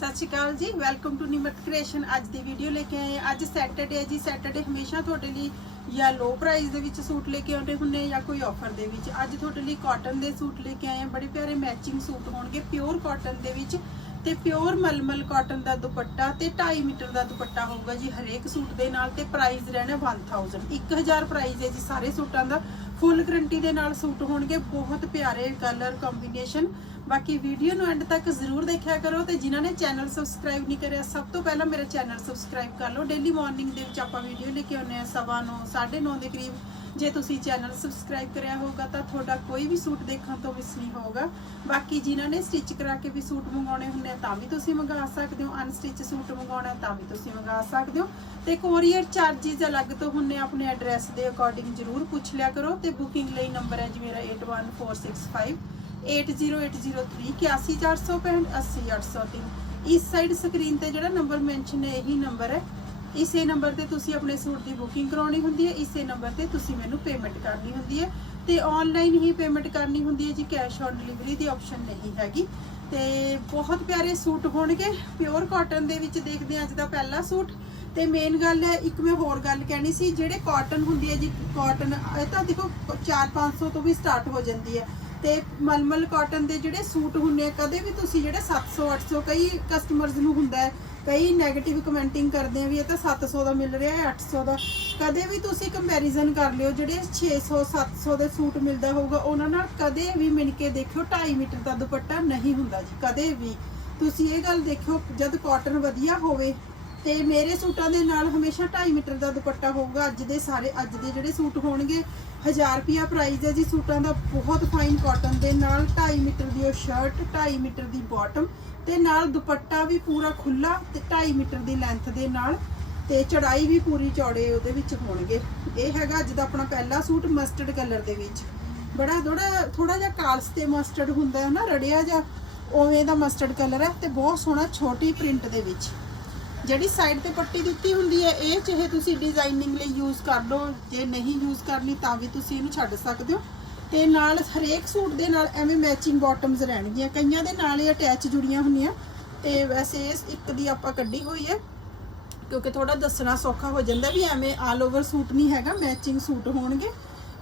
ਸਤਿ ਸ਼੍ਰੀ ਅਕਾਲ ਜੀ। Welcome to Nimrat creation ਅੱਜ ਦੀ ਵੀਡੀਓ ਲੈ ਕੇ ਆਏ ਅੱਜ ਸੈਟਰਡੇ ਹੈ ਜੀ। ਸੈਟਰਡੇ ਹਮੇਸ਼ਾ ਤੁਹਾਡੇ ਲਈ ਜਾਂ ਲੋ ਪ੍ਰਾਈਸ ਦੇ ਵਿੱਚ ਸੂਟ ਲੈ ਕੇ ਆਉਂਦੇ ਹੁੰਦੇ ਜਾਂ ਕੋਈ ਆਫਰ ਦੇ ਵਿੱਚ। ਅੱਜ ਤੁਹਾਡੇ ਲਈ ਕਾਟਨ ਦੇ ਸੂਟ ਲੈ ਕੇ ਆਏ ਹਾਂ। ਬੜੇ ਪਿਆਰੇ ਮੈਚਿੰਗ ਸੂਟ ਹੋਣਗੇ। ਪਿਓਰ ਕਾਟਨ ਦੇ ਵਿੱਚ ਤੇ ਪਿਓਰ ਮਲਮਲ ਕਾਟਨ ਦਾ ਦੁਪੱਟਾ ਤੇ 2.5 ਮੀਟਰ ਦਾ ਦੁਪੱਟਾ ਹੋਊਗਾ ਜੀ ਹਰੇਕ ਸੂਟ ਦੇ ਨਾਲ ਤੇ ਪ੍ਰਾਈਸ ਰਹਿਣਾ 1000 1000 ਪ੍ਰਾਈਸ ਹੈ ਜੀ ਸਾਰੇ ਸੂਟਾਂ ਦਾ। ਫੁੱਲ ਗਰੰਟੀ ਦੇ ਨਾਲ ਸੂਟ ਹੋਣਗੇ। ਬਹੁਤ ਪਿਆਰੇ ਕਲਰ ਕੰਬੀਨੇਸ਼ਨ ਬਾਕੀ ਵੀਡੀਓ ਨੂੰ ਐਂਡ ਤੱਕ ਜ਼ਰੂਰ ਦੇਖਿਆ ਕਰੋ ਤੇ ਜਿਨ੍ਹਾਂ ਨੇ ਚੈਨਲ ਸਬਸਕ੍ਰਾਈਬ ਨਹੀਂ ਕਰਿਆ ਸਭ ਤੋਂ ਪਹਿਲਾਂ ਮੇਰਾ ਚੈਨਲ ਸਬਸਕ੍ਰਾਈਬ ਕਰ ਲਓ। ਡੇਲੀ ਮਾਰਨਿੰਗ ਦੇ ਵਿੱਚ ਆਪਾਂ ਵੀਡੀਓ ਲੈ ਕੇ ਆਉਂਦੇ ਆ ਸਵਾ ਨੌ, ਸਾਢੇ 9 ਦੇ ਕਰੀਬ। ਜੇ ਤੁਸੀਂ ਚੈਨਲ ਸਬਸਕ੍ਰਾਈਬ ਕਰਿਆ ਹੋਊਗਾ ਤਾਂ ਤੁਹਾਡਾ ਕੋਈ ਵੀ ਸੂਟ ਦੇਖਣ ਤੋਂ ਮਿਸ ਨਹੀਂ ਹੋਊਗਾ। ਬਾਕੀ ਜਿਨ੍ਹਾਂ ਨੇ ਸਟਿਚ ਕਰਾ ਕੇ ਵੀ ਸੂਟ ਮੰਗਾਉਣੇ ਹੁੰਦੇ ਆ ਤਾਂ ਵੀ ਤੁਸੀਂ ਮੰਗਾ ਸਕਦੇ ਹੋ। ਅਨਸਟਿਚ ਸੂਟ ਮੰਗਾਉਣਾ ਤਾਂ ਵੀ ਤੁਸੀਂ ਮੰਗਾ ਸਕਦੇ ਹੋ। ਤੇ ਕੋਰੀਅਰ ਚਾਰजेस ਅਲੱਗ ਤੋਂ ਹੁੰਦੇ ਆ, ਆਪਣੇ ਐਡਰੈਸ ਦੇ ਅਕੋਰਡਿੰਗ ਜਰੂਰ ਪੁੱਛ ਲਿਆ ਕਰੋ ਤੇ ਬੁਕਿੰਗ ਲਈ ਨੰਬਰ ਹੈ ਜੀ ਮੇਰਾ 81465 80803 81465 80803 ਇਸ ਸਾਈਡ ਸਕਰੀਨ ਤੇ ਜਿਹੜਾ ਨੰਬਰ ਮੈਂਸ਼ਨ ਹੈ, ਇਹੀ ਨੰਬਰ ਹੈ। ਇਸੇ ਨੰਬਰ ਤੇ ਤੁਸੀਂ ਆਪਣੇ ਸੂਟ ਦੀ ਬੁਕਿੰਗ ਕਰਾਉਣੀ ਹੁੰਦੀ ਹੈ, ਇਸੇ ਨੰਬਰ ਤੇ ਤੁਸੀਂ ਮੈਨੂੰ ਪੇਮੈਂਟ ਕਰਨੀ ਹੁੰਦੀ ਹੈ। ਤੇ ਆਨਲਾਈਨ ਹੀ ਪੇਮੈਂਟ ਕਰਨੀ ਹੁੰਦੀ ਹੈ ਜੀ ਕੈਸ਼ ਔਨ ਡਿਲੀਵਰੀ ਦੀ ਆਪਸ਼ਨ ਨਹੀਂ ਹੈਗੀ। ਤੇ ਬਹੁਤ ਪਿਆਰੇ ਸੂਟ ਹੋਣਗੇ ਪਿਓਰ ਕਾਟਨ ਦੇ ਵਿੱਚ ਦੇਖਦੇ ਹਾਂ ਅੱਜ ਦਾ ਪਹਿਲਾ ਸੂਟ। ਤੇ ਮੇਨ ਗੱਲ ਹੈ, ਇੱਕ ਮੈਂ ਹੋਰ ਗੱਲ ਕਹਿਣੀ ਸੀ, ਜਿਹੜੇ ਕਾਟਨ ਹੁੰਦੀ ਹੈ ਜੀ ਕਾਟਨ ਇਹ ਤਾਂ ਦੇਖੋ 4-500 ਤੋਂ ਵੀ ਸਟਾਰਟ ਹੋ ਜਾਂਦੀ ਹੈ। ਤੇ ਮਲਮਲ ਕਾਟਨ ਦੇ ਜਿਹੜੇ ਸੂਟ ਹੁੰਦੇ ਆ, ਕਦੇ ਵੀ ਤੁਸੀਂ ਜਿਹੜੇ 700 800 ਕਈ ਕਸਟਮਰਸ ਨੂੰ ਹੁੰਦਾ ਹੈ, ਕਈ 네ਗੇਟਿਵ ਕਮੈਂਟਿੰਗ ਕਰਦੇ ਆ ਵੀ ਇਹ ਤਾਂ 700 ਦਾ ਮਿਲ ਰਿਹਾ ਹੈ 800 ਦਾ। ਕਦੇ ਵੀ ਤੁਸੀਂ ਕੰਪੈਰੀਜ਼ਨ ਕਰ ਲਿਓ, ਜਿਹੜੇ 600 700 ਦੇ ਸੂਟ ਮਿਲਦਾ ਹੋਊਗਾ, ਉਹਨਾਂ ਨਾਲ ਕਦੇ ਵੀ ਮਿਲ ਕੇ ਦੇਖਿਓ 2.5 ਮੀਟਰ ਦਾ ਦੁਪੱਟਾ ਨਹੀਂ ਹੁੰਦਾ ਜੀ, ਕਦੇ ਵੀ। ਤੁਸੀਂ ਇਹ ਗੱਲ ਦੇਖਿਓ, ਜਦ ਕਾਟਨ ਵਧੀਆ ਹੋਵੇ, ਤੇ ਮੇਰੇ ਸੂਟਾਂ ਦੇ ਨਾਲ ਹਮੇਸ਼ਾ 2.5 ਮੀਟਰ ਦਾ ਦੁਪੱਟਾ ਹੋਊਗਾ, ਅੱਜ ਦੇ ਸਾਰੇ, ਅੱਜ ਦੇ ਜਿਹੜੇ ਸੂਟ ਹੋਣਗੇ 1000 ਰੁਪਿਆ ਪ੍ਰਾਈਸ ਹੈ ਜੀ, ਸੂਟਾਂ ਦਾ ਬਹੁਤ ਫਾਈਨ ਕਾਟਨ ਦੇ ਨਾਲ 2.5 ਮੀਟਰ ਦੀ ਉਹ ਸ਼ਰਟ 2.5 ਮੀਟਰ ਦੀ ਬਾਟਮ ਤੇ ਨਾਲ ਦੁਪੱਟਾ ਵੀ ਪੂਰਾ ਖੁੱਲਾ ਤੇ 2.5 ਮੀਟਰ ਦੀ ਲੈਂਥ ਦੇ ਨਾਲ ਤੇ ਚੜਾਈ ਵੀ ਪੂਰੀ ਚੌੜੇ ਉਹਦੇ ਵਿੱਚ ਹੋਣਗੇ। ਇਹ ਹੈਗਾ ਅੱਜ ਦਾ ਆਪਣਾ ਪਹਿਲਾ ਸੂਟ ਮਸਟਰਡ ਕਲਰ ਦੇ ਵਿੱਚ। ਬੜਾ ਥੋੜਾ ਥੋੜਾ ਜਿਹਾ ਕਾਲਸ ਤੇ ਮਸਟਰਡ ਹੁੰਦਾ ਹੈ ਨਾ, ਰੜਿਆ ਜਿਹਾ, ਉਵੇਂ ਦਾ ਮਸਟਰਡ ਕਲਰ ਹੈ ਤੇ ਬਹੁਤ ਸੋਹਣਾ ਛੋਟੀ ਪ੍ਰਿੰਟ ਦੇ ਵਿੱਚ। ਜਿਹੜੀ ਸਾਈਡ ਤੇ ਪੱਟੀ ਦਿੱਤੀ ਹੁੰਦੀ ਹੈ, ਇਹ ਚਾਹੇ ਤੁਸੀਂ ਡਿਜ਼ਾਈਨਿੰਗ ਲਈ ਯੂਜ਼ ਕਰ ਲਓ, ਜੇ ਨਹੀਂ ਯੂਜ਼ ਕਰਨੀ ਤਾਂ ਵੀ ਤੁਸੀਂ ਇਹਨੂੰ ਛੱਡ ਸਕਦੇ ਹੋ। ਤੇ ਨਾਲ ਹਰੇਕ ਸੂਟ ਦੇ ਨਾਲ ਐਵੇਂ ਮੈਚਿੰਗ ਬਾਟਮਸ ਰਹਿਣਗੀਆਂ। ਕਈਆਂ ਦੇ ਨਾਲ ਇਹ ਅਟੈਚ ਜੁੜੀਆਂ ਹੁੰਦੀਆਂ। ਤੇ ਵੈਸੇ ਇਸ ਇੱਕ ਦੀ ਆਪਾਂ ਕੱਢੀ ਹੋਈ ਹੈ, ਕਿਉਂਕਿ ਥੋੜਾ ਦੱਸਣਾ ਸੌਖਾ ਹੋ ਜਾਂਦਾ ਵੀ ਐਵੇਂ ਆਲ ਓਵਰ ਸੂਟ ਨਹੀਂ ਹੈਗਾ ਮੈਚਿੰਗ ਸੂਟ ਹੋਣਗੇ।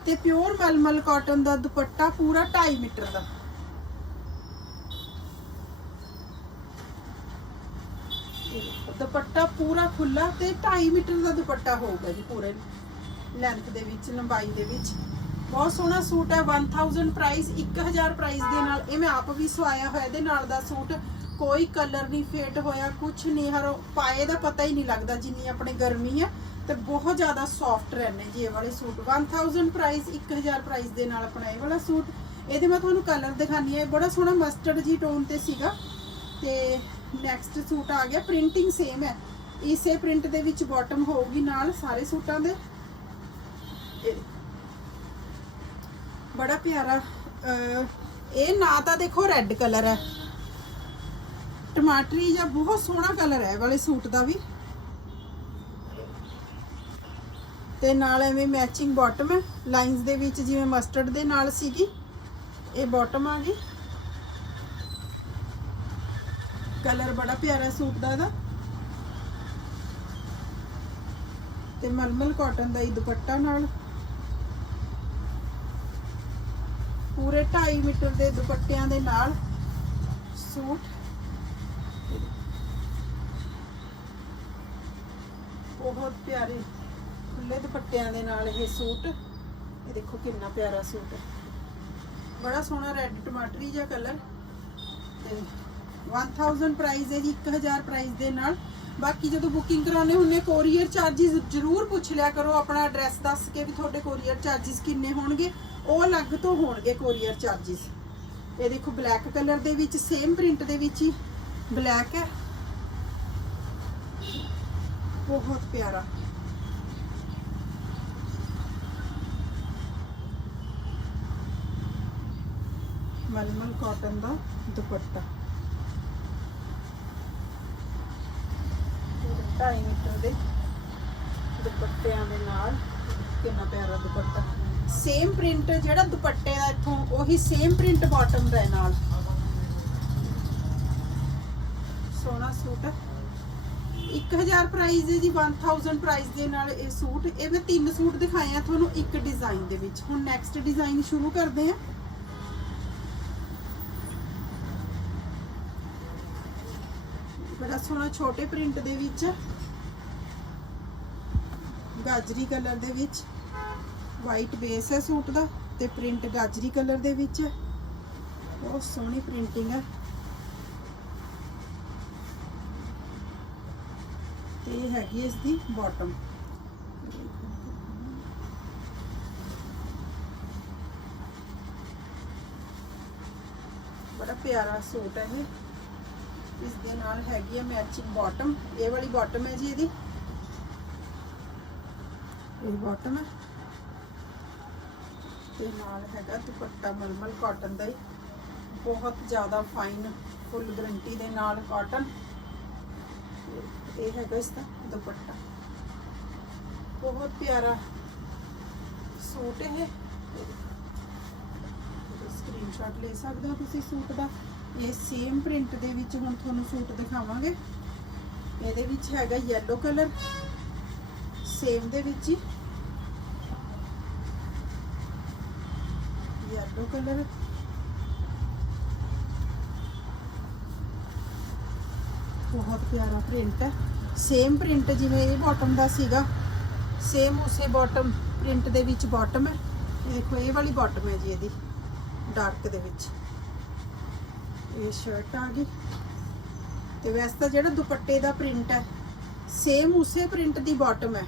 ਤੇ ਪਿਓਰ ਮਲਮਲ ਕਾਟਨ ਦਾ ਦੁਪੱਟਾ ਪੂਰਾ 2.5 ਮੀਟਰ ਦਾ। ਦੁਪੱਟਾ ਪੂਰਾ ਖੁੱਲਾ ਤੇ 2.5 ਮੀਟਰ ਦਾ ਦੁਪੱਟਾ ਹੋਊਗਾ ਜੀ ਪੂਰੇ ਲੈਂਥ ਦੇ ਵਿੱਚ, ਲੰਬਾਈ ਦੇ ਵਿੱਚ। ਬਹੁਤ ਸੋਹਣਾ ਸੂਟ ਹੈ 1000 ਪ੍ਰਾਈਸ 1000 ਪ੍ਰਾਈਸ ਦੇ ਨਾਲ। ਇਹ ਮੈਂ ਆਪ ਵੀ ਸਵਾਇਆ ਹੋਇਆ, ਇਹਦੇ ਨਾਲ ਦਾ ਸੂਟ ਕੋਈ ਕਲਰ ਨਹੀਂ ਫੇਟ ਹੋਇਆ ਕੁਝ ਨਹੀਂ, ਹਰ ਪਾਏ ਦਾ ਪਤਾ ਹੀ ਨਹੀਂ ਲੱਗਦਾ ਜਿੰਨੀ ਆਪਣੇ ਗਰਮੀ ਆ ਤੇ ਬਹੁਤ ਜ਼ਿਆਦਾ ਸੌਫਟ ਰਹਿੰਦੇ ਜੀ ਇਹ ਵਾਲੇ ਸੂਟ। 1000 ਪ੍ਰਾਈਸ 1000 ਪ੍ਰਾਈਸ ਦੇ ਨਾਲ ਆਪਣਾ ਇਹ ਵਾਲਾ ਸੂਟ। ਇਹਦੇ ਮੈਂ ਤੁਹਾਨੂੰ ਕਲਰ ਦਿਖਾਨੀ ਹੈ। ਬੜਾ ਸੋਹਣਾ ਮਸਟਰਡ ਜੀ ਟੋਨ ਤੇ ਸੀਗਾ ਤੇ ਨੈਕਸਟ ਸੂਟ ਆ ਗਿਆ ਪ੍ਰਿੰਟਿੰਗ ਸੇਮ ਹੈ। ਇਸੇ ਪ੍ਰਿੰਟ ਦੇ ਵਿੱਚ ਬਾਟਮ ਹੋਊਗੀ ਨਾਲ ਸਾਰੇ ਸੂਟਾਂ ਦੇ। ਬੜਾ ਪਿਆਰਾ ਇਹ ਨਾ ਤਾਂ ਦੇਖੋ ਰੈੱਡ ਕਲਰ ਹੈ। ਟਮਾਟਰੀ ਜਾਂ ਬਹੁਤ ਸੋਹਣਾ ਕਲਰ ਹੈ ਵਾਲੇ ਸੂਟ ਦਾ ਵੀ। ਤੇ ਨਾਲ ਐਵੇਂ ਮੈਚਿੰਗ ਬਾਟਮ ਹੈ ਲਾਈਨਸ ਦੇ ਵਿੱਚ ਜਿਵੇਂ ਮਸਟਰਡ ਦੇ ਨਾਲ ਸੀਗੀ, ਇਹ ਬਾਟਮ ਆ ਗਈ। ਕਲਰ ਬੜਾ ਪਿਆਰਾ ਸੂਟ ਦਾ ਇਹਦਾ ਤੇ ਮਲਮਲ ਕਾਟਨ ਦਾ ਹੀ ਦੁਪੱਟਾ ਨਾਲ। ਪੂਰੇ 2.5 ਮੀਟਰ ਦੇ ਦੁਪੱਟਿਆਂ ਦੇ ਨਾਲ ਸੂਟ। ਬਹੁਤ ਪਿਆਰੇ ਖੁੱਲੇ ਦੁਪੱਟਿਆਂ ਦੇ ਨਾਲ ਇਹ ਸੂਟ। ਇਹ ਦੇਖੋ ਕਿੰਨਾ ਪਿਆਰਾ ਸੂਟ ਹੈ। ਬੜਾ ਸੋਹਣਾ ਰੈੱਡ ਟਮਾਟਰੀ ਜਿਹਾ ਕਲਰ ਤੇ 1000 ਪ੍ਰਾਈਸ ਹੈ ਜੀ 1000 ਪ੍ਰਾਈਸ ਦੇ ਨਾਲ। ਬਾਕੀ ਜਦੋਂ ਬੁਕਿੰਗ ਕਰਾਉਣੇ ਹੁੰਨੇ ਕੋਰੀਅਰ ਚਾਰजेस ਜ਼ਰੂਰ ਪੁੱਛ ਲਿਆ ਕਰੋ ਆਪਣਾ ਐਡਰੈਸ ਦੱਸ ਕੇ ਵੀ ਤੁਹਾਡੇ ਕੋਰੀਅਰ ਚਾਰजेस ਕਿੰਨੇ ਹੋਣਗੇ। ਉਹ ਅਲੱਗ ਤੋਂ ਹੋਣਗੇ ਕੋਰੀਅਰ ਚਾਰजेस ਇਹ ਦੇਖੋ ਬਲੈਕ ਕਲਰ ਦੇ ਵਿੱਚ ਸੇਮ ਪ੍ਰਿੰਟ ਦੇ ਵਿੱਚ ਹੀ ਬਲੈਕ ਹੈ। ਬਹੁਤ ਪਿਆਰਾ। ਮਲਮਲ ਕਾਟਨ ਦਾ ਦੁਪੱਟਾ। 2.5 ਮੀਟਰ ਦੇ ਦੁਪੱਟਿਆਂ ਦੇ ਨਾਲ। ਕਿੰਨਾ ਪਿਆਰਾ ਦੁਪੱਟਾ। ਸੇਮ ਪ੍ਰਿੰਟ ਜਿਹੜਾ ਦੁਪੱਟੇ ਦਾ ਇੱਥੋਂ, ਉਹੀ ਸੇਮ ਪ੍ਰਿੰਟ ਬਾਟਮ ਦਾ ਨਾਲ। ਸੋਹਣਾ ਸੂਟ ਹੈ 1000 ਪ੍ਰਾਈਸ ਹੈ ਜੀ 1000 ਪ੍ਰਾਈਸ ਦੇ ਨਾਲ ਇਹ ਸੂਟ। ਇਹ ਮੈਂ ਤਿੰਨ ਸੂਟ ਦਿਖਾਏ ਆ ਤੁਹਾਨੂੰ, ਇੱਕ ਡਿਜ਼ਾਈਨ ਦੇ ਵਿੱਚ। ਹੁਣ ਨੈਕਸਟ ਡਿਜ਼ਾਈਨ ਸ਼ੁਰੂ ਕਰਦੇ ਆ ਬੜਾ ਸੋਹਣਾ ਛੋਟੇ ਪ੍ਰਿੰਟ ਦੇ ਵਿੱਚ। ਗਾਜਰੀ ਕਲਰ ਦੇ ਵਿੱਚ। ਵਾਈਟ ਬੇਸ ਹੈ ਸੂਟ ਦਾ ਤੇ ਪ੍ਰਿੰਟ ਗਾਜਰੀ ਕਲਰ ਦੇ ਵਿੱਚ। ਬਹੁਤ ਸੋਹਣੀ ਪ੍ਰਿੰਟਿੰਗ ਹੈ। ਤੇ ਹੈਗੀ ਹੈ ਇਸ ਦੀ ਬਾਟਮ ਬੜਾ ਪਿਆਰਾ ਸੂਟ ਹੈ ਇਹ। ਇਸ ਦੇ ਨਾਲ ਹੈਗੀ ਹੈ ਮੈਚਿੰਗ ਬਾਟਮ ਇਹ ਵਾਲੀ ਬਾਟਮ ਹੈ ਜੀ ਇਹਦੀ। ਇਹ ਬਾਟਮ ਹੈ। ਤੇ ਨਾਲ ਹੈਗਾ ਦੁਪੱਟਾ ਮਲਮਲ ਕਾਟਨ ਦਾ ਹੀ। ਬਹੁਤ ਜ਼ਿਆਦਾ ਫਾਈਨ ਫੁੱਲ ਗਰੰਟੀ ਦੇ ਨਾਲ ਕਾਟਨ ਇਹ ਹੈਗਾ ਇਸ ਦਾ ਦੁਪੱਟਾ। ਬਹੁਤ ਪਿਆਰਾ ਸੂਟ ਇਹ। ਸਕਰੀਨਸ਼ਾਟ ਲੈ ਸਕਦੇ ਹੋ ਤੁਸੀਂ ਸੂਟ ਦਾ। ਇਹ ਸੇਮ ਪ੍ਰਿੰਟ ਦੇ ਵਿੱਚ ਹੁਣ ਤੁਹਾਨੂੰ ਸੂਟ ਦਿਖਾਵਾਂਗੇ। ਇਹਦੇ ਵਿੱਚ ਹੈਗਾ ਯੈਲੋ ਕਲਰ ਸੇਮ ਦੇ ਵਿੱਚ ਹੀ ਯੈਲੋ ਕਲਰ ਬਹੁਤ ਪਿਆਰਾ ਪ੍ਰਿੰਟ ਹੈ। ਸੇਮ ਪ੍ਰਿੰਟ ਜਿਵੇਂ ਇਹ ਬਾਟਮ ਦਾ ਸੀਗਾ ਸੇਮ ਉਸੇ ਬਾਟਮ ਪ੍ਰਿੰਟ ਦੇ ਵਿੱਚ ਬਾਟਮ ਹੈ। ਇਹ ਦੇਖੋ, ਇਹ ਵਾਲੀ ਬਾਟਮ ਹੈ ਜੀ ਇਹਦੀ ਡਾਰਕ ਦੇ ਵਿੱਚ। ਇਹ ਸ਼ਰਟ ਆ ਗਈ। ਤੇ ਵੈਸੇ ਤਾਂ ਜਿਹੜਾ ਦੁਪੱਟੇ ਦਾ ਪ੍ਰਿੰਟ ਹੈ ਸੇਮ ਉਸੇ ਪ੍ਰਿੰਟ ਦੀ ਬਾਟਮ ਹੈ।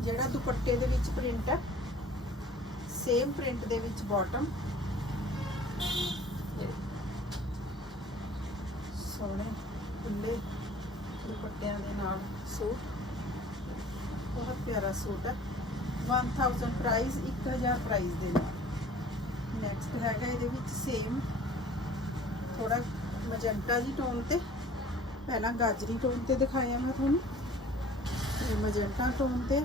ਜਿਹੜਾ ਦੁਪੱਟੇ ਦੇ ਵਿੱਚ ਪ੍ਰਿੰਟ ਹੈ ਸੇਮ ਪ੍ਰਿੰਟ ਦੇ ਵਿੱਚ ਬਾਟਮ ਸੋਹਣੇ, ਖੁੱਲੇ ਦੁਪੱਟਿਆਂ ਦੇ ਨਾਲ ਸੂਟ। ਬਹੁਤ ਪਿਆਰਾ ਸੂਟ ਹੈ। 1000 ਪ੍ਰਾਈਸ 1000 ਪ੍ਰਾਈਸ ਦੇ ਨਾਲ। ਨੈਕਸਟ ਹੈਗਾ ਇਹਦੇ ਵਿੱਚ ਸੇਮ ਥੋੜਾ ਮਜੰਟਾ ਜੀ ਟੋਨ ਤੇ। ਪਹਿਲਾਂ ਗਾਜਰੀ ਟੋਨ ਤੇ ਦਿਖਾਇਆ ਮੈਂ ਤੁਹਾਨੂੰ। ਇਹ ਮਜੰਟਾ ਟੋਨ ਤੇ,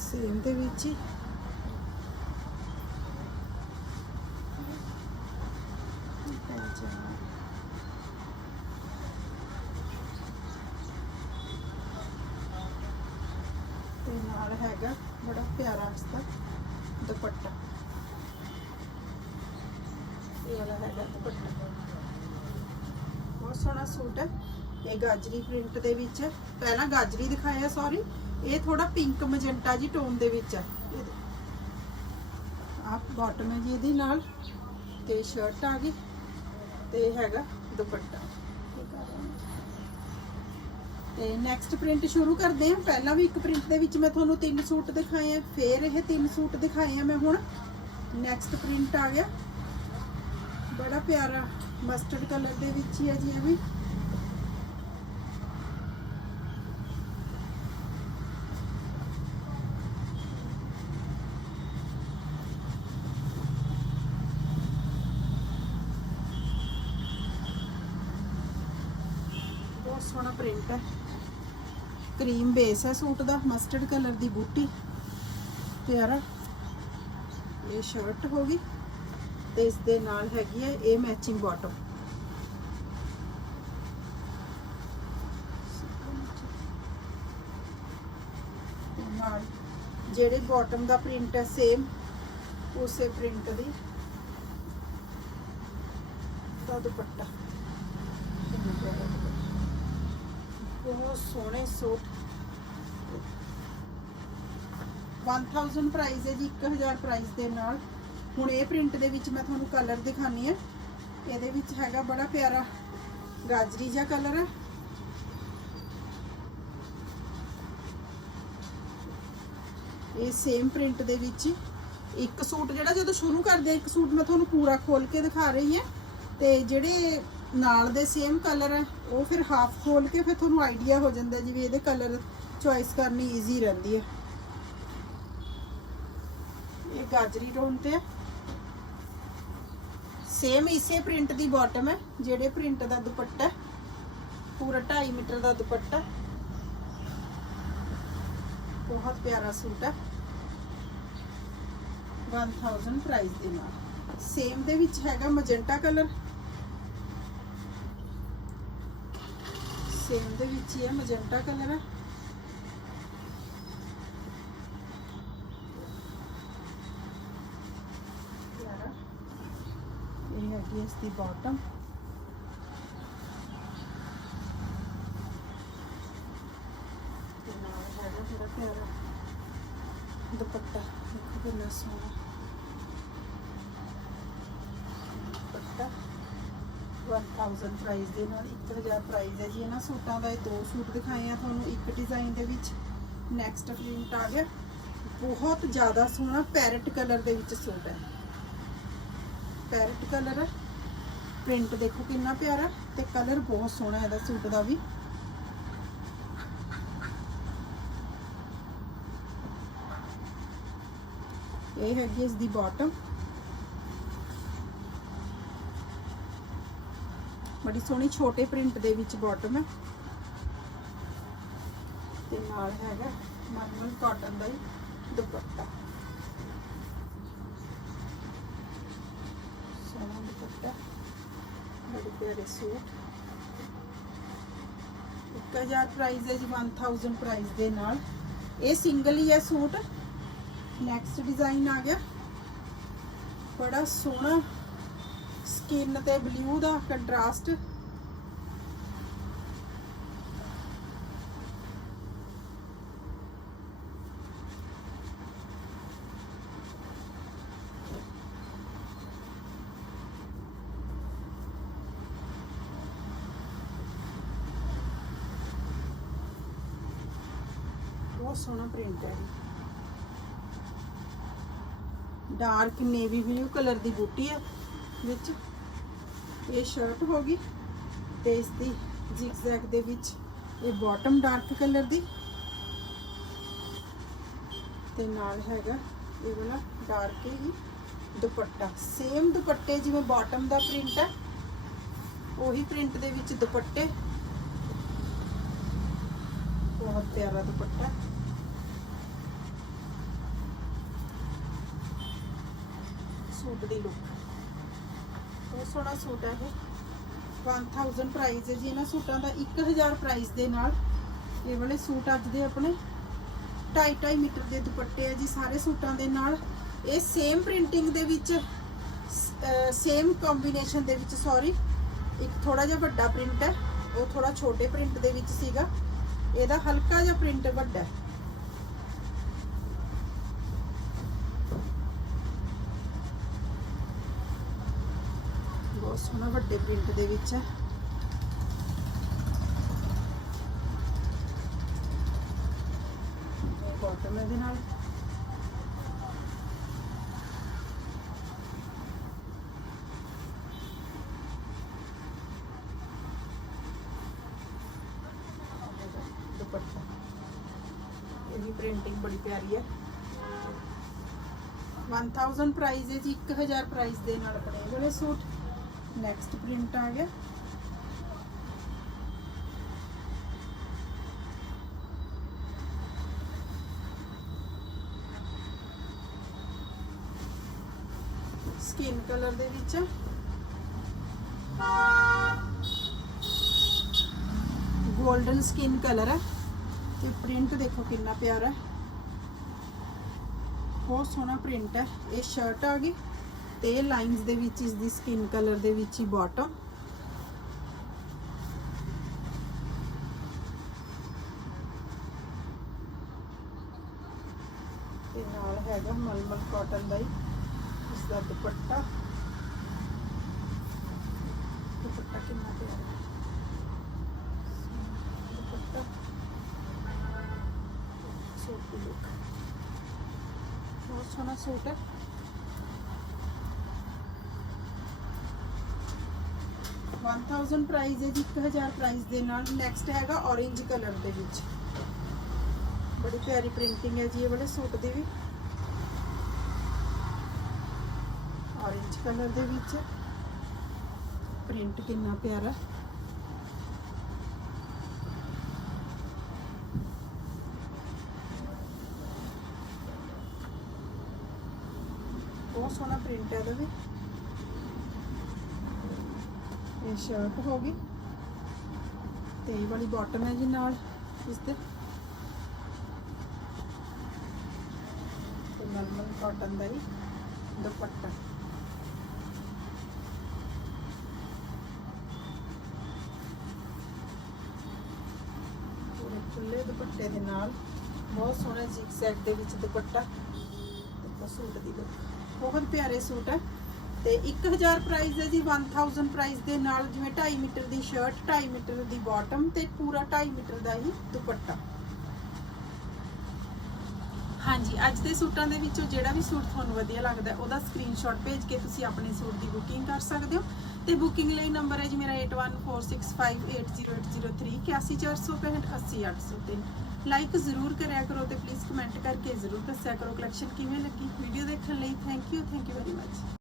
ਸੇਮ ਦੇ ਵਿੱਚ ਹੀ। ਤੇ ਨਾਲ ਹੈਗਾ ਬੜਾ ਪਿਆਰਾ ਇਸਦਾ ਦੁਪੱਟਾ। ਇਹ ਵਾਲਾ ਹੈਗਾ ਦੁਪੱਟਾ ਬਹੁਤ ਸੋਹਣਾ ਸੂਟ ਹੈ। ਇਹ ਗਾਜਰੀ ਪ੍ਰਿੰਟ ਦੇ ਵਿੱਚ ਪਹਿਲਾਂ ਗਾਜਰੀ ਦਿਖਾਇਆ ਸੌਰੀ ਇਹ ਥੋੜਾ ਪਿੰਕ ਮਜੰਟਾ ਜੀ ਟੋਨ ਦੇ ਵਿੱਚ ਹੈ। ਆਪ ਬਾਟਮ ਹੈ ਜੀ ਇਹਦੀ ਨਾਲ। ਤੇ ਸ਼ਰਟ ਆ ਗਈ। ਤੇ ਹੈਗਾ ਦੁਪੱਟਾ। ਤੇ ਨੈਕਸਟ ਪ੍ਰਿੰਟ ਸ਼ੁਰੂ ਕਰਦੇ ਹਾਂ। ਪਹਿਲਾਂ ਵੀ ਇੱਕ ਪ੍ਰਿੰਟ ਦੇ ਵਿੱਚ ਮੈਂ ਤੁਹਾਨੂੰ ਤਿੰਨ ਸੂਟ ਦਿਖਾਏ ਆ। ਫਿਰ ਇਹ ਤਿੰਨ ਸੂਟ ਦਿਖਾਏ ਆ ਮੈਂ ਹੁਣ। ਨੈਕਸਟ ਪ੍ਰਿੰਟ ਆ ਗਿਆ। ਬੜਾ ਪਿਆਰਾ ਮਸਟਰਡ ਕਲਰ ਦੇ ਵਿੱਚ ਹੀ ਹੈ ਜੀ ਇਹ ਵੀ। ਬਹੁਤ ਸੋਹਣਾ ਪ੍ਰਿੰਟ ਹੈ। ਕਰੀਮ ਬੇਸ ਹੈ ਸੂਟ ਦਾ ਮਸਟਰਡ ਕਲਰ ਦੀ ਬੂਟੀ। ਪਿਆਰਾ। ਇਹ ਸ਼ਰਟ ਹੋ ਗਈ। ਤੇ ਇਸ ਦੇ ਨਾਲ ਹੈਗੀ ਹੈ ਇਹ ਮੈਚਿੰਗ ਬਾਟਮ ਨਾਲ ਜਿਹੜੇ ਬਾਟਮ ਦਾ ਪ੍ਰਿੰਟ ਹੈ ਸੇਮ ਉਸੇ ਪ੍ਰਿੰਟ ਦੀ। ਦਾ ਦੁਪੱਟਾ। ਬਹੁਤ ਸੋਹਣੇ ਸੂਟ। 1000 ਪ੍ਰਾਈਸ ਹੈ ਜੀ 1000 ਪ੍ਰਾਈਸ ਦੇ ਨਾਲ। ਹੁਣ ਇਹ ਪ੍ਰਿੰਟ ਦੇ ਵਿੱਚ ਮੈਂ ਤੁਹਾਨੂੰ ਕਲਰ ਦਿਖਾਣੀ ਆ ਇਹਦੇ ਵਿੱਚ ਹੈਗਾ ਬੜਾ ਪਿਆਰਾ ਗਾਜਰੀ ਜਿਹਾ ਕਲਰ ਹੈ ਇਹ ਸੇਮ ਪ੍ਰਿੰਟ ਦੇ ਵਿੱਚ ਇੱਕ ਸੂਟ ਜਿਹੜਾ ਜਦੋਂ ਸ਼ੁਰੂ ਕਰਦੇ ਇੱਕ ਸੂਟ ਮੈਂ ਤੁਹਾਨੂੰ ਪੂਰਾ ਖੋਲ ਕੇ ਦਿਖਾ ਰਹੀ ਹਾਂ। ਤੇ ਜਿਹੜੇ ਨਾਲ ਦੇ ਸੇਮ ਕਲਰ ਹੈ ਉਹ ਫਿਰ ਹਾਫ ਖੋਲ ਕੇ ਫਿਰ ਤੁਹਾਨੂੰ ਆਈਡੀਆ ਹੋ ਜਾਂਦਾ ਜਿਵੇਂ ਇਹਦੇ ਕਲਰ ਚੁਆਇਸ ਕਰਨੀ ਈਜ਼ੀ ਰਹਿੰਦੀ ਹੈ। ਇਹ ਗਾਜਰੀ ਟੋਨ ਤੇ ਹੈ ਸੇਮ ਇਸੇ ਪ੍ਰਿੰਟ ਦੀ ਬਾਟਮ ਹੈ, ਜਿਹੜੇ ਪ੍ਰਿੰਟ ਦਾ ਦੁਪੱਟਾ ਪੂਰਾ 2.5 ਮੀਟਰ ਦਾ ਦੁਪੱਟਾ ਬਹੁਤ ਪਿਆਰਾ ਸੂਟ ਹੈ। 1000 ਪ੍ਰਾਈਸ ਦੇ ਨਾਲ। ਸੇਮ ਦੇ ਵਿੱਚ ਹੈਗਾ ਮਜੰਟਾ ਕਲਰ ਸੇਮ ਦੇ ਵਿੱਚ ਹੀ ਹੈ ਮਜੈਂਟਾ ਕਲਰ ਹੈ ਪਿਆਰਾ। ਇਹ ਹੈਗੀ ਇਸ ਦੀ ਬਾਟਮ ਤੇ ਨਾਲ ਹੈਗਾ ਬੜਾ ਪਿਆਰਾ ਦੁਪੱਟਾ, ਦੇਖੋ ਕਿੰਨਾ ਸੋਹਣਾ। ਦੁਪੱਟਾ। 1000 ਪ੍ਰਾਈਸ ਦੇ ਨਾਲ 1000 ਪ੍ਰਾਈਸ ਹੈ ਜੀ। ਇਹਨਾਂ ਸੂਟਾਂ ਦਾ ਇਹ ਦੋ ਸੂਟ ਦਿਖਾਏ ਆ ਤੁਹਾਨੂੰ, ਇੱਕ ਡਿਜ਼ਾਈਨ ਦੇ ਵਿੱਚ ਨੈਕਸਟ ਪ੍ਰਿੰਟ ਆ ਗਿਆ। ਬਹੁਤ ਜ਼ਿਆਦਾ ਸੋਹਣਾ ਪੈਰਟ ਕਲਰ ਦੇ ਵਿੱਚ ਸੂਟ ਹੈ। ਪੈਰਟ ਕਲਰ ਹੈ। ਪ੍ਰਿੰਟ ਦੇਖੋ ਕਿੰਨਾ ਪਿਆਰਾ ਤੇ ਕਲਰ ਬਹੁਤ ਸੋਹਣਾ ਇਹਦਾ ਸੂਟ ਦਾ ਵੀ। ਇਹ ਹੈਗੀ ਇਸ ਦੀ ਬਾਟਮ ਬੜੀ ਸੋਹਣੀ ਛੋਟੇ ਪ੍ਰਿੰਟ ਦੇ ਵਿੱਚ ਬਾਟਮ ਹੈ। ਤੇ ਨਾਲ ਹੈਗਾ ਮਲਮਲ ਕਾਟਨ ਦਾ ਹੀ ਦੁਪੱਟਾ। ਸੋਹਣਾ ਦੁਪੱਟਾ। ਬੜੇ ਪਿਆਰੇ ਸੂਟ। 1000 ਪ੍ਰਾਈਸ ਹੈ ਜੀ 1000 ਪ੍ਰਾਈਸ ਦੇ ਨਾਲ। ਇਹ ਸਿੰਗਲ ਹੀ ਹੈ ਸੂਟ। ਨੈਕਸਟ ਡਿਜ਼ਾਈਨ ਆ ਗਿਆ। ਬੜਾ ਸੋਹਣਾ ਸਕਿਨ ਤੇ ਬਲੂ ਦਾ ਕੰਟਰਾਸਟ ਸੋਹਣਾ ਪ੍ਰਿੰਟ ਹੈ ਜੀ ਡਾਰਕ ਨੇਵੀ ਬਲੂ ਕਲਰ ਦੀ ਬੂਟੀ ਹੈ ਵਿੱਚ। ਇਹ ਸ਼ਰਟ ਹੋ ਗਈ ਤੇ ਇਸ ਦੀ ਜ਼ਿਗਜ਼ੈਗ ਦੇ ਵਿੱਚ ਇਹ ਬਾਟਮ ਡਾਰਕ ਕਲਰ ਦੀ। ਤੇ ਨਾਲ ਹੈਗਾ ਇਹ ਵਾਲਾ ਡਾਰਕ ਹੀ ਦੁਪੱਟਾ। ਸੇਮ ਦੁਪੱਟੇ ਜਿਵੇਂ ਬਾਟਮ ਦਾ ਪ੍ਰਿੰਟ ਹੈ, ਉਹੀ ਪ੍ਰਿੰਟ ਦੇ ਵਿੱਚ ਦੁਪੱਟੇ। ਬਹੁਤ ਪਿਆਰਾ ਦੁਪੱਟਾ। ਸੂਟ ਦੀ ਲੁੱਕ ਬਹੁਤ ਸੋਹਣਾ ਸੂਟ ਹੈ ਇਹ। 1000 ਪ੍ਰਾਈਸ ਹੈ ਜੀ। ਇਹਨਾਂ ਸੂਟਾਂ ਦਾ 1000 ਪ੍ਰਾਈਸ ਦੇ ਨਾਲ ਇਹ ਵਾਲੇ ਸੂਟ ਅੱਜ ਦੇ ਆਪਣੇ 2.5 ਮੀਟਰ ਦੇ ਦੁਪੱਟੇ ਆ ਜੀ ਸਾਰੇ ਸੂਟਾਂ ਦੇ ਨਾਲ। ਇਹ ਸੇਮ ਪ੍ਰਿੰਟਿੰਗ ਦੇ ਵਿੱਚ ਸੇਮ ਕੰਬੀਨੇਸ਼ਨ ਦੇ ਵਿੱਚ ਸੌਰੀ ਇੱਕ ਥੋੜਾ ਜਿਹਾ ਵੱਡਾ ਪ੍ਰਿੰਟ ਹੈ। ਉਹ ਥੋੜਾ ਛੋਟੇ ਪ੍ਰਿੰਟ ਦੇ ਵਿੱਚ ਸੀਗਾ। ਇਹਦਾ ਹਲਕਾ ਜਿਹਾ ਪ੍ਰਿੰਟ ਵੱਡਾ ਹੈ। ਬਹੁਤ ਸੋਹਣਾ ਵੱਡੇ ਪ੍ਰਿੰਟ ਦੇ ਵਿੱਚ ਹੈ ਇਹ ਬਾਟਮ ਇਹਦੇ ਨਾਲ ਦੁਪੱਟਾ ਇਹਦੀ ਪ੍ਰਿੰਟਿੰਗ ਬੜੀ ਪਿਆਰੀ ਹੈ 1000 ਪ੍ਰਾਈਸ ਹੈ ਜੀ 1000 ਪ੍ਰਾਈਸ ਦੇ ਨਾਲ ਆਪਣੇ ਇਹ ਵਾਲੇ ਸੂਟ ਨੈਕਸਟ ਪ੍ਰਿੰਟ ਆ ਗਿਆ। ਸਕਿਨ ਕਲਰ ਦੇ ਵਿੱਚ। 골ਡਨ ਸਕਿਨ ਕਲਰ ਹੈ। ਤੇ ਪ੍ਰਿੰਟ ਦੇਖੋ ਕਿੰਨਾ ਪਿਆਰਾ ਹੈ। ਬਹੁਤ ਸੋਹਣਾ ਪ੍ਰਿੰਟ ਹੈ। ਇਹ ਸ਼ਰਟ ਆ ਗਈ। ਤੇ ਲਾਈਨਸ ਦੇ ਵਿੱਚ ਇਸ ਦੀ ਸਕਿਨ ਕਲਰ ਦੇ ਵਿੱਚ ਹੀ ਬਾਟਮ ਤੇ ਨਾਲ ਹੈਗਾ ਮਲਮਲ ਕਾਟਨ ਦਾ ਹੀ ਇਸ ਦਾ ਦੁਪੱਟਾ। ਦੁਪੱਟਾ ਕਿੰਨਾ ਪਿਆਰਾ ਦੁਪੱਟਾ। ਸੂਟ ਲੁੱਕ ਬਹੁਤ ਸੋਹਣਾ ਸੂਟ ਹੈ। 1000 ਪ੍ਰਾਈਸ ਹੈ ਜੀ 1000 ਪ੍ਰਾਈਸ ਦੇ ਨਾਲ ਨੈਕਸਟ ਹੈਗਾ orange ਕਲਰ ਦੇ ਵਿੱਚ ਬੜੀ ਪਿਆਰੀ ਪ੍ਰਿੰਟਿੰਗ ਹੈ ਜੀ ਇਹ ਵਾਲੇ ਸੂਟ ਦੀ ਵੀ orange ਕਲਰ ਦੇ ਵਿੱਚ ਪ੍ਰਿੰਟ ਕਿੰਨਾ ਪਿਆਰਾ ਬਹੁਤ ਸੋਹਣਾ ਪ੍ਰਿੰਟ ਹੈ ਇਹਦਾ ਵੀ ਇਹ ਸ਼ਰਟ ਹੋ ਗਈ ਤੇ ਇਹ ਵਾਲੀ ਬਾਟਮ ਹੈ ਜੀ ਨਾਲ, ਇਸ ਤੇ। ਤੇ ਕਾਟਨ ਦਾ ਹੀ ਦੁਪੱਟਾ। ਪੂਰੇ ਖੁੱਲੇ ਦੁਪੱਟੇ ਦੇ ਨਾਲ, ਬਹੁਤ ਸੋਹਣਾ ਜਿਗ ਸੈਟ ਦੇ ਵਿੱਚ ਦੁਪੱਟਾ। ਦੇਖੋ ਸੂਟ ਦੀ look। ਬਹੁਤ ਪਿਆਰੇ ਸੂਟ ਹੈ। ਤੇ 1000 ਪ੍ਰਾਈਸ ਹੈ ਜੀ 1000 ਪ੍ਰਾਈਸ ਦੇ ਨਾਲ ਜਿਵੇਂ 2.5 ਮੀਟਰ ਦੀ ਸ਼ਰਟ 2.5 ਮੀਟਰ ਦੀ ਬਾਟਮ ਤੇ ਪੂਰਾ 2.5 ਮੀਟਰ ਦਾ ਹੀ ਦੁਪੱਟਾ। ਹਾਂਜੀ, ਅੱਜ ਦੇ ਸੂਟਾਂ ਦੇ ਵਿੱਚੋਂ ਜਿਹੜਾ ਵੀ ਸੂਟ ਤੁਹਾਨੂੰ ਵਧੀਆ ਲੱਗਦਾ ਉਹਦਾ ਸਕਰੀਨਸ਼ਾਟ ਭੇਜ ਕੇ ਤੁਸੀਂ ਆਪਣੇ ਸੂਟ ਦੀ ਬੁਕਿੰਗ ਕਰ ਸਕਦੇ ਹੋ। ਤੇ ਬੁਕਿੰਗ ਲਈ ਨੰਬਰ ਹੈ ਜੀ ਮੇਰਾ 8146580803 80465 ਲਾਈਕ ਜ਼ਰੂਰ ਕਰਿਆ ਕਰੋ ਤੇ ਪਲੀਜ਼ ਕਮੈਂਟ ਕਰਕੇ ਜ਼ਰੂਰ ਦੱਸਿਆ ਕਰੋ ਕਲੈਕਸ਼ਨ ਕਿਵੇਂ ਲੱਗੀ। ਵੀਡੀਓ ਦੇਖਣ ਲਈ thank you thank you very much